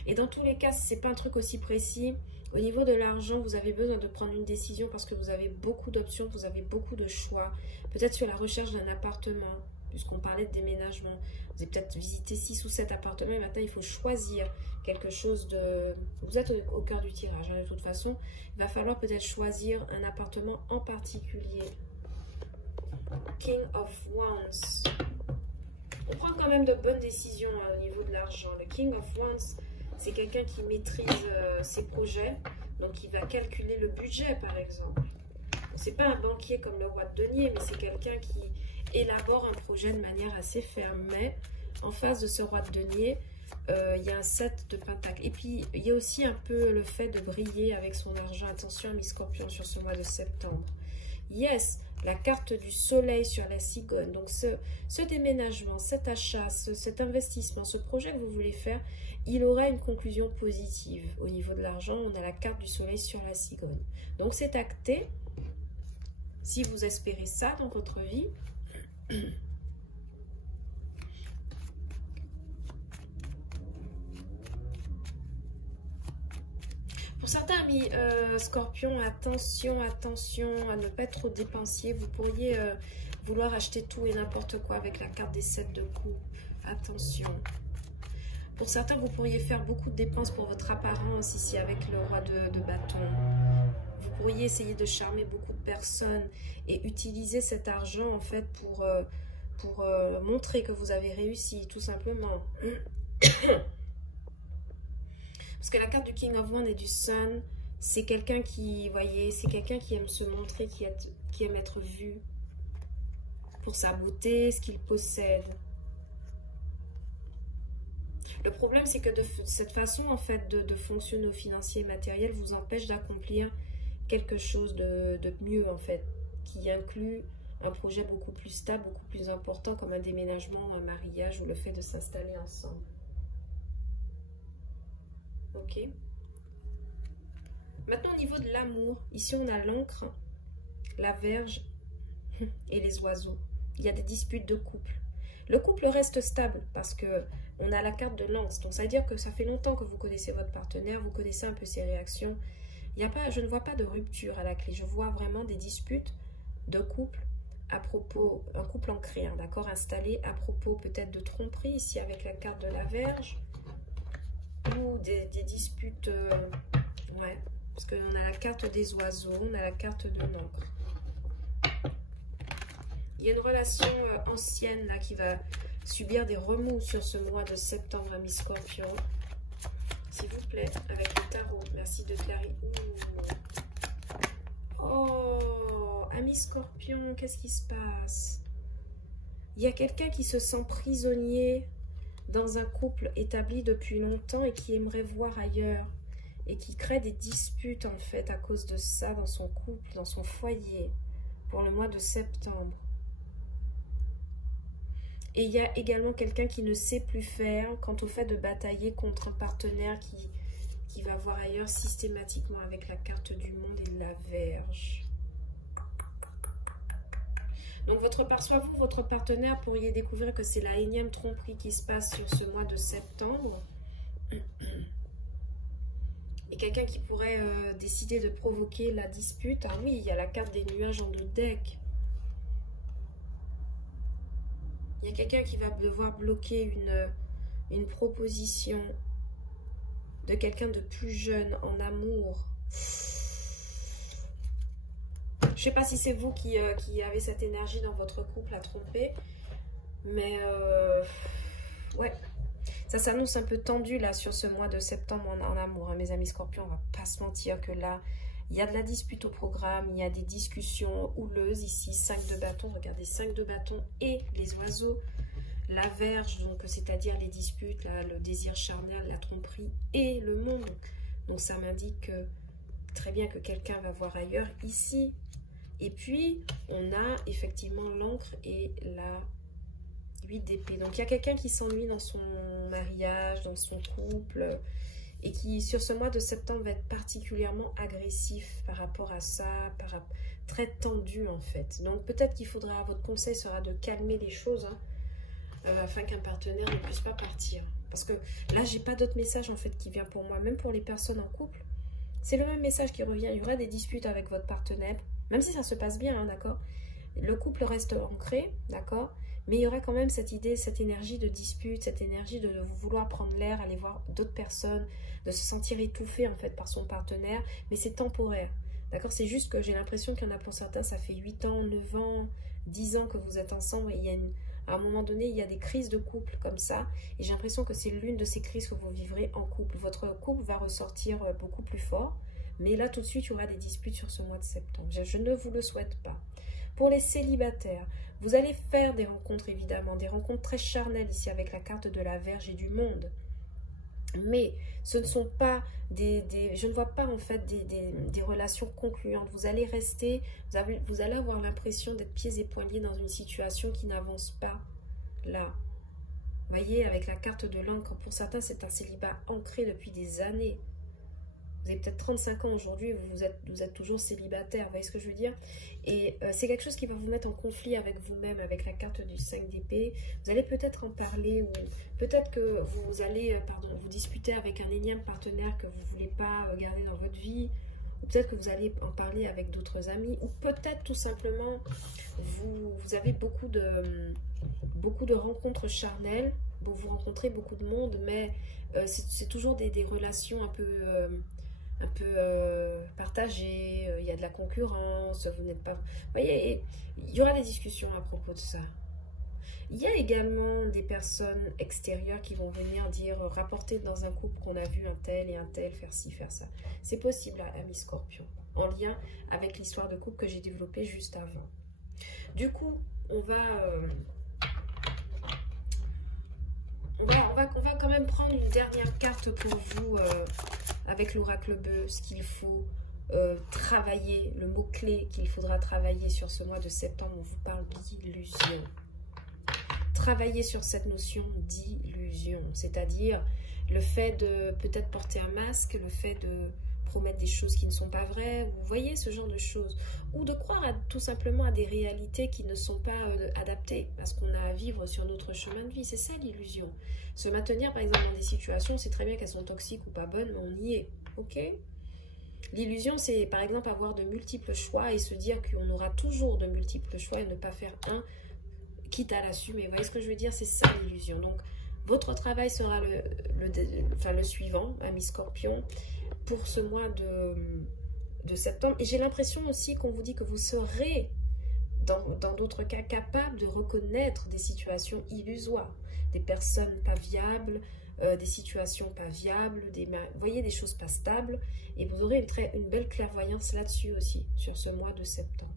Et dans tous les cas, si ce n'est pas un truc aussi précis, au niveau de l'argent, vous avez besoin de prendre une décision parce que vous avez beaucoup d'options, vous avez beaucoup de choix. Peut-être sur la recherche d'un appartement, puisqu'on parlait de déménagement. Vous avez peut-être visité 6 ou 7 appartements et maintenant il faut choisir quelque chose de... Vous êtes au cœur du tirage, hein, de toute façon. Il va falloir peut-être choisir un appartement en particulier. King of Wands. On prend quand même de bonnes décisions hein, au niveau de l'argent. Le King of Wands, c'est quelqu'un qui maîtrise ses projets, donc il va calculer le budget par exemple. C'est pas un banquier comme le roi de denier, mais c'est quelqu'un qui élabore un projet de manière assez ferme. Mais en face de ce roi de denier, il y a un 7 de pentacle. Et puis il y a aussi un peu le fait de briller avec son argent. Attention mes scorpions sur ce mois de septembre. Yes, la carte du soleil sur la cigogne. Donc ce déménagement, cet achat, cet investissement, ce projet que vous voulez faire, il aura une conclusion positive. Au niveau de l'argent, on a la carte du soleil sur la cigogne. Donc c'est acté. Si vous espérez ça dans votre vie, pour certains amis scorpions, attention à ne pas être trop dépensier. Vous pourriez vouloir acheter tout et n'importe quoi avec la carte des 7 de coupe. Attention. Pour certains, vous pourriez faire beaucoup de dépenses pour votre apparence ici avec le roi de bâton. Vous pourriez essayer de charmer beaucoup de personnes et utiliser cet argent en fait pour montrer que vous avez réussi, tout simplement. Vous Parce que la carte du King of Wands et du Sun, c'est quelqu'un qui, voyez, c'est quelqu'un qui aime se montrer, qui aime être vu pour sa beauté, ce qu'il possède. Le problème, c'est que de cette façon, en fait, de fonctionner au financier et matériel vous empêche d'accomplir quelque chose de mieux, en fait, qui inclut un projet beaucoup plus stable, beaucoup plus important, comme un déménagement, un mariage ou le fait de s'installer ensemble. Ok. Maintenant, au niveau de l'amour, ici, on a l'encre, la Vierge et les oiseaux. Il y a des disputes de couple. Le couple reste stable parce que on a la carte de l'Anse. Donc, ça veut dire que ça fait longtemps que vous connaissez votre partenaire, vous connaissez un peu ses réactions. Il y a pas, je ne vois pas de rupture à la clé. Je vois vraiment des disputes de couple à propos, un couple ancré, hein, d'accord, installé à propos peut-être de tromperie, ici avec la carte de la Vierge, ou des disputes, ouais, parce qu'on a la carte des oiseaux, on a la carte de l'encre. Il y a une relation ancienne là qui va subir des remous sur ce mois de septembre, amis Scorpion. S'il vous plaît, avec le tarot. Merci de clarifier. Oh, amis Scorpion, qu'est-ce qui se passe? Il y a quelqu'un qui se sent prisonnier dans un couple établi depuis longtemps et qui aimerait voir ailleurs. Et qui crée des disputes en fait à cause de ça dans son couple, dans son foyer, pour le mois de septembre. Et il y a également quelqu'un qui ne sait plus faire quant au fait de batailler contre un partenaire qui va voir ailleurs systématiquement avec la carte du monde et de la Vierge. Donc votre partenaire, pourriez découvrir que c'est la énième tromperie qui se passe sur ce mois de septembre. Et quelqu'un qui pourrait décider de provoquer la dispute. Ah oui, il y a la carte des nuages en 2 decks. Il y a quelqu'un qui va devoir bloquer une proposition de quelqu'un de plus jeune en amour. Je ne sais pas si c'est vous qui avez cette énergie dans votre couple à tromper. Mais ouais, ça s'annonce un peu tendu là sur ce mois de septembre en amour. Hein, mes amis Scorpions, on va pas se mentir que là, il y a de la dispute au programme, il y a des discussions houleuses ici, 5 de bâton, regardez, 5 de bâton et les oiseaux, la Vierge, donc c'est-à-dire les disputes, là, le désir charnel, la tromperie et le monde. Donc ça m'indique très bien que quelqu'un va voir ailleurs ici. Et puis, on a effectivement l'encre et la 8 d'épée. Donc il y a quelqu'un qui s'ennuie dans son mariage, dans son couple, et qui, sur ce mois de septembre, va être particulièrement agressif par rapport à ça, très tendu en fait. Donc peut-être qu'il faudra, votre conseil sera de calmer les choses, hein, afin qu'un partenaire ne puisse pas partir. Parce que là, j'ai pas d'autre message en fait qui vient pour moi, même pour les personnes en couple. C'est le même message qui revient. Il y aura des disputes avec votre partenaire, même si ça se passe bien, hein, d'accord. Le couple reste ancré, d'accord. Mais il y aura quand même cette idée, cette énergie de dispute, cette énergie de vouloir prendre l'air, aller voir d'autres personnes, de se sentir étouffé en fait par son partenaire, mais c'est temporaire, d'accord? C'est juste que j'ai l'impression qu'il y en a pour certains, ça fait 8 ans, 9 ans, 10 ans que vous êtes ensemble, et il y a à un moment donné, il y a des crises de couple comme ça, et j'ai l'impression que c'est l'une de ces crises que vous vivrez en couple. Votre couple va ressortir beaucoup plus fort, mais là tout de suite, il y aura des disputes sur ce mois de septembre. Je ne vous le souhaite pas. Pour les célibataires, vous allez faire des rencontres évidemment, des rencontres très charnelles ici avec la carte de la Vierge et du monde. Mais ce ne sont pas je ne vois pas en fait des relations concluantes. Vous allez rester, vous allez avoir l'impression d'être pieds et poings liés dans une situation qui n'avance pas là. Vous voyez, avec la carte de l'encre, pour certains c'est un célibat ancré depuis des années. Vous avez peut-être 35 ans aujourd'hui, vous êtes toujours célibataire, vous voyez ce que je veux dire? Et c'est quelque chose qui va vous mettre en conflit avec vous-même, avec la carte du 5 d'épée. Vous allez peut-être en parler, ou peut-être que vous allez vous disputer avec un énième partenaire que vous ne voulez pas garder dans votre vie, ou peut-être que vous allez en parler avec d'autres amis, ou peut-être tout simplement, vous avez beaucoup de rencontres charnelles, vous rencontrez beaucoup de monde, mais c'est toujours des relations un peu partagé, il y a de la concurrence, vous n'êtes pas... Vous voyez, il y aura des discussions à propos de ça. Il y a également des personnes extérieures qui vont venir dire, rapporter dans un couple qu'on a vu un tel et un tel faire ci, faire ça. C'est possible, amis Scorpion, en lien avec l'histoire de couple que j'ai développée juste avant. Du coup, on va quand même prendre une dernière carte pour vous avec l'oracle bleu, ce qu'il faut travailler, le mot-clé qu'il faudra travailler sur ce mois de septembre. On vous parle d'illusion. Travailler sur cette notion d'illusion, c'est-à-dire le fait de peut-être porter un masque, le fait de promettre des choses qui ne sont pas vraies, vous voyez ce genre de choses, ou de croire tout simplement à des réalités qui ne sont pas adaptées à ce qu'on a à vivre sur notre chemin de vie. C'est ça l'illusion. Se maintenir par exemple dans des situations, c'est très bien qu'elles sont toxiques ou pas bonnes, mais on y est, ok? L'illusion, c'est par exemple avoir de multiples choix et se dire qu'on aura toujours de multiples choix et ne pas faire un, quitte à l'assumer. Vous voyez ce que je veux dire? C'est ça l'illusion. Donc, votre travail sera le suivant, amis Scorpion, pour ce mois de septembre. Et j'ai l'impression aussi qu'on vous dit que vous serez, dans d'autres cas, capable de reconnaître des situations illusoires, des personnes pas viables, des situations pas viables, vous voyez, des choses pas stables. Et vous aurez une belle clairvoyance là-dessus aussi, sur ce mois de septembre.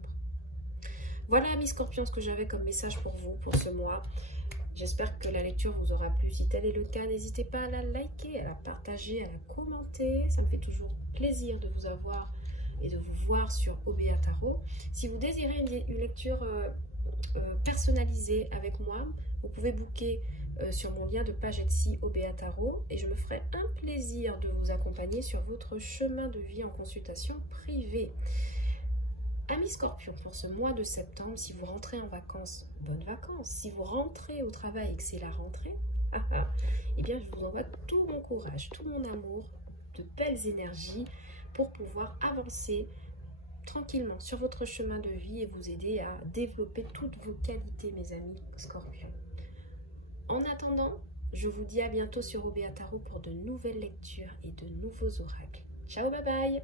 Voilà, amis Scorpions, ce que j'avais comme message pour vous, pour ce mois. J'espère que la lecture vous aura plu. Si tel est le cas, n'hésitez pas à la liker, à la partager, à la commenter. Ça me fait toujours plaisir de vous avoir et de vous voir sur OBA Tarot. Si vous désirez une lecture personnalisée avec moi, vous pouvez booker sur mon lien de page Etsy OBA Tarot et je me ferai un plaisir de vous accompagner sur votre chemin de vie en consultation privée. Amis Scorpions, pour ce mois de septembre, si vous rentrez en vacances, bonnes vacances. Si vous rentrez au travail et que c'est la rentrée, eh bien je vous envoie tout mon courage, tout mon amour, de belles énergies pour pouvoir avancer tranquillement sur votre chemin de vie et vous aider à développer toutes vos qualités, mes amis Scorpions. En attendant, je vous dis à bientôt sur OBA Tarot pour de nouvelles lectures et de nouveaux oracles. Ciao, bye bye!